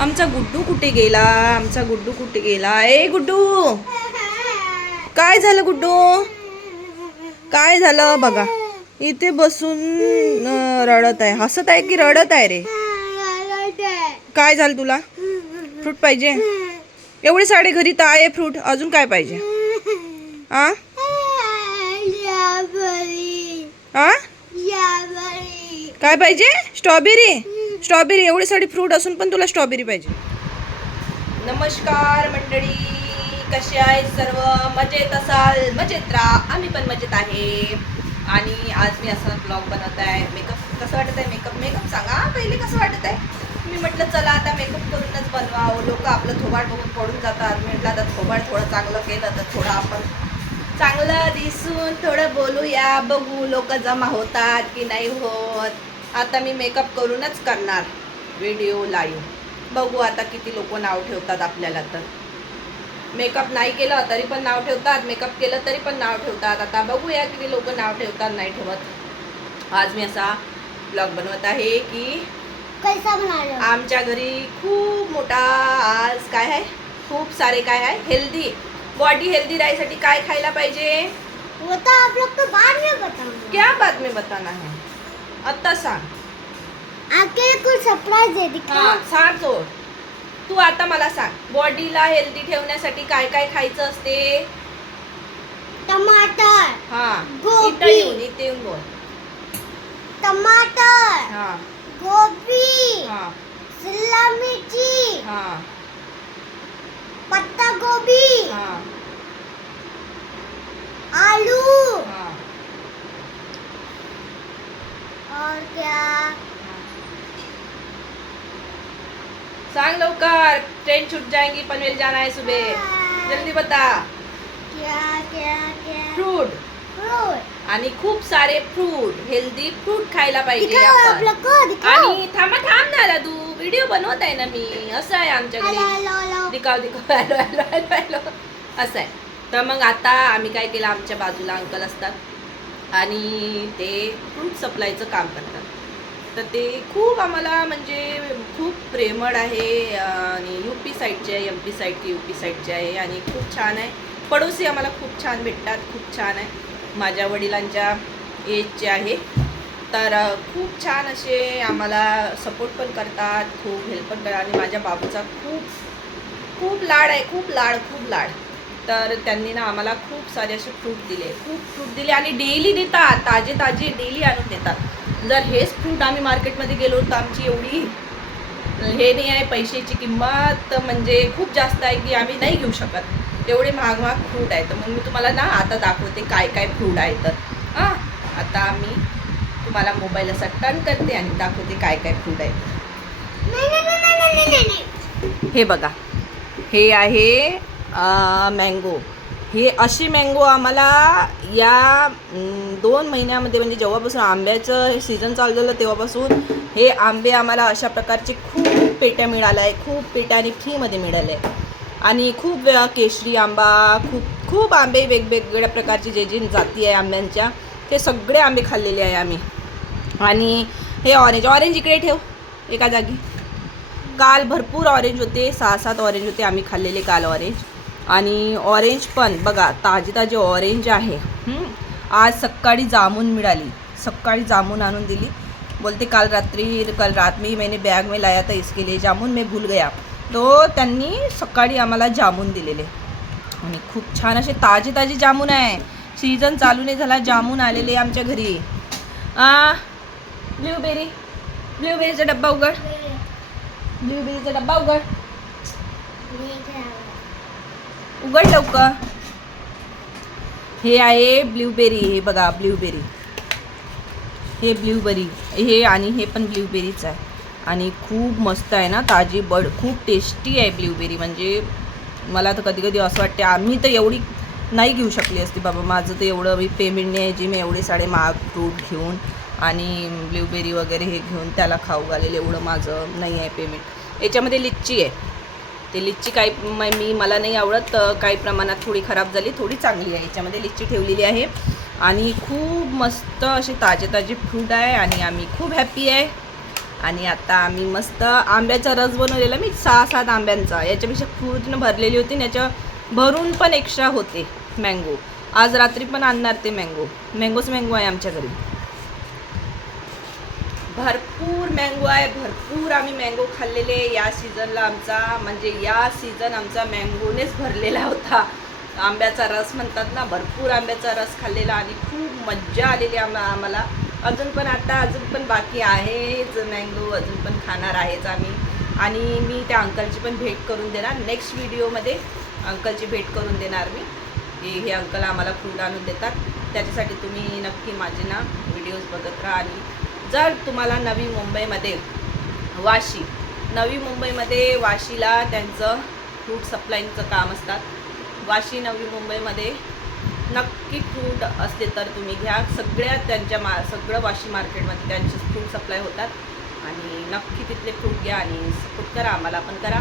आमचा गुड्डू कुठे गेला? आमचा गुड्डू कुठे गेला? ए गुड्डू, काय झालं गुड्डू? काय झालं बघा, इथे बसून रडत आहे. हसत आहे की रडत आहे रे? काय झालं तुला? फ्रूट पाहिजे? एवढे सारे घरी तर आहे फ्रूट, अजून काय पाहिजे? आ आ काय पाहिजे? स्ट्रॉबेरी? स्ट्रॉबेरी? एवढे सारे फ्रूट असून पण तुला स्ट्रॉबेरी पाहिजे? नमस्कार मंडळी, कसे आहे सर्व? मजेत असाल? मजेत राहा, आम्ही पण मजेत आहे. आणि आज मी असा ब्लॉग बनवत आहे. मेकअप कसं वाटत आहे? मेकअप सांगा पहिले, कसं वाटत आहे? मी म्हटलं चला आता मेकअप करूनच बनवावं. लोक आपलं थोबाड बघून पडून जातात. मी म्हटलं आता थोबाड थोडं चांगलं केलं तर थोडं आपण चांगलं दिसून थोडं बोलूया, बघू लोक जमा होतात की नाही होत. आता मी मेकअप करूनच करणार व्हिडिओ लाईव्ह. बघू आता किती लोक नाव ठेवतात आपल्याला. तर मेकअप नाही केलं तरी पण नाव ठेवतात, मेकअप केलं तरी पण नाव ठेवतात. आता बघूया किती लोक नाव ठेवतात नाही ठेवत. आज मी असा ब्लॉग बनवत आहे की आमच्या घरी खूप मोठा आज काय आहे, खूप सारे काय आहे, हेल्दी बॉडी हेल्दी राहण्यासाठी काय खायला पाहिजे वो तो आप लोग को बाद में बताऊंगा. क्या बाद में बताना है? आता सांग. आपके कुछ सरप्राइज है दिखा. सांग तू आता मला सांग, बॉडीला हेल्दी ठेवण्यासाठी काय काय खायचं असते? टमाटर, गोबी. इथे येऊन बोल. टमाटर, गोबी, शिमला मिर्ची, पत्ता गोभी, आलू, और क्या? सांग लवकर, ट्रेन छूट जाएंगी, पनवेल जाना है सुबह, जल्दी बता. क्या क्या क्या? फ्रूट. फ्रूट आणि खूप सारे फ्रूट, हेल्दी फ्रूट खायला पाहिजे दिखाओ आप आपण. लोग को, दिखाओ. आणि थांब ना तू, व्हिडिओ बनवत आहे ना मी. असं आहे आमच्या घरी. हेलो दिखाव हॅलो असं आहे. तर मग आता आम्ही काय केलं, आमच्या बाजूला अंकल असतात आणि ते फ्रूट सप्लायचं काम करतात. तर ते खूप आम्हाला म्हणजे खूप प्रेमळ आहे आणि UP साईडचे आहे, MP साईड की UP साईडचे आहे आणि खूप छान आहे. पडोसी आम्हाला खूप छान भेटतात, खूप छान आहे. माझ्या वडिलांच्या एजचे आहे, तर खूप छान असे आम्हाला सपोर्ट पण करतात, खूप हेल्प पण करतात. आणि माझ्या बाबूचा खूप लाड आहे, खूप लाड. तर त्यांनी ना आम्हाला खूप सारे असे खूप फ्रूट दिले आणि डेली देतात, ताजे डेली आणून देतात. जर हेच फ्रूट आम्ही मार्केटमध्ये गेलो तर आमची एवढी हे नाही आहे, पैशाची किंमत म्हणजे खूप जास्त आहे की आम्ही नाही घेऊ शकत. एवढे महाग फ्रूट आहे. तर मग मी तुम्हाला ना आता दाखवते काय काय फ्रूट आहे. तर आता मी तुम्हाला मोबाईल असा टर्न करते आणि दाखवते काय काय फ्रूट आहे. हे बघा, हे आहे मँगो. हे अशी मँगो आम्हाला या 2 महिन्यामध्ये म्हणजे जेव्हापासून आंब्याचं हे सीझन चालू झालं तेव्हापासून हे आंबे आम्हाला अशा प्रकारचे खूप पेट्या मिळाल्या आहे, खूप पेट्या आणि फ्रीमध्ये मिळाले आहे. आणि खूप केशरी आंबा, खूप आंबे वेगवेगळ्या प्रकारचे जे जाती आहे आंब्यांच्या, ते सगळे आंबे खाल्लेले आहे आम्ही. आणि हे ऑरेंज इकडे ठेव एका जागी. काल भरपूर ऑरेंज होते, 6-7 ऑरेंज होते आम्ही खाल्लेले काल ऑरेंज. आणि ऑरेंज पण बघा, ताजे ऑरेंज आहे. आज सकाळी जामून मिळाली, सकाळी जामून आणून दिली. बोलते कल रात में मैंने बैग में लाया था इसके लिए जामून, मैं भूल गया. तो त्यांनी सकाळी आम्हाला जामून दिलेले आणि खूप छान असे ताजे जामून आहे. सीझन चालू नाही झाला, जामून आलेले आमच्या घरी. ब्ल्यूबेरीचा डब्बा उघड. उघड लवकर. हे आहे ब्ल्यूबेरी. हे बघा ब्ल्यूबेरी, हे ब्ल्यूबेरी हे आणि हे पण ब्ल्यूबेरीच आहे. आणि खूप मस्त आहे ना, ताजी खूप टेस्टी आहे ब्ल्यूबेरी. म्हणजे मला तर कधी असं वाटते आम्ही तर एवढी नाही घेऊ शकली असती बाबा. माझं तर एवढं पेमेंट नाही आहे जी मी एवढे सारे महाग फ्रूट घेऊन आणि ब्ल्यूबेरी वगैरे हे घेऊन त्याला खाऊ घालेलं, एवढं माझं नाही आहे पेमेंट. याच्यामध्ये लिच्ची आहे. ते लिच्ची काही मला नाही आवडत, काही प्रमाणात थोडी खराब झाली, थोडी चांगली आहे. याच्यामध्ये लिच्ची ठेवलेली आहे आणि खूप मस्त असे ताजे फ्रूट आहे आणि आम्ही खूप हॅप्पी आहे. आणि आता आम्ही मस्त आंब्याचा रस बनवलेला मी 6-7 आंब्यांचा, याच्यापेक्षा पूर्ण भरलेली होती आणि याच्या भरून पण एक्स्ट्रा होते मँगो. आज रात्री पण आणणार ते मँगोच मँगो आहे आमच्या घरी. भरपूर मँगो आहे, भरपूर आम्ही मँगो खाल्लेले या सीझनला. आमचा म्हणजे या सीझन आमचा मँगोनेच भरलेला होता. आंब्याचा रस म्हणतात ना, भरपूर आंब्याचा रस खाल्लेला आणि खूप मज्जा आलेली आम्हाला. अजून पण बाकी आहेच मँगो, अजून पण खाणार आहेच आम्ही. आणि मी त्या अंकलची पण भेट करून देणार नेक्स्ट व्हिडिओमध्ये. अंकलची भेट करून देणार मी. हे अंकल आम्हाला फ्रूट आणून देतात, त्याच्यासाठी तुम्ही नक्की माझे ना व्हिडिओज बघत राहा. आणि जर तुम्हाला नवी मुंबईमध्ये वाशीला त्यांचं फ्रूट सप्लायचं काम असतात. नवी मुंबईमध्ये नक्की फ्रूट असले तर तुम्ही घ्या. सगळं वाशी मार्केटमध्ये त्यांचे फ्रूट सप्लाय होतात आणि नक्की तिथले फ्रूट घ्या आणि सपोर्ट करा. आम्हाला पण करा,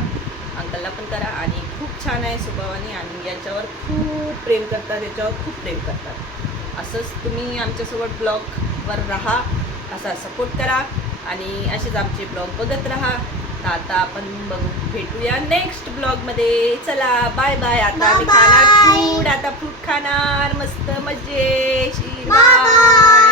अंकलला पण करा. आणि खूप छान आहे स्वभावाने आणि याच्यावर खूप प्रेम करतात. असंच तुम्ही आमच्यासोबत ब्लॉगवर राहा, असा सपोर्ट करा आणि असेच आमचे ब्लॉग बघत राहा. तर आता आपण भेटूया नेक्स्ट ब्लॉगमध्ये. चला बाय बाय. आता आम्ही खाणार फ्रूट, फ्रूट खाणार मस्त मजेशीर. बाय.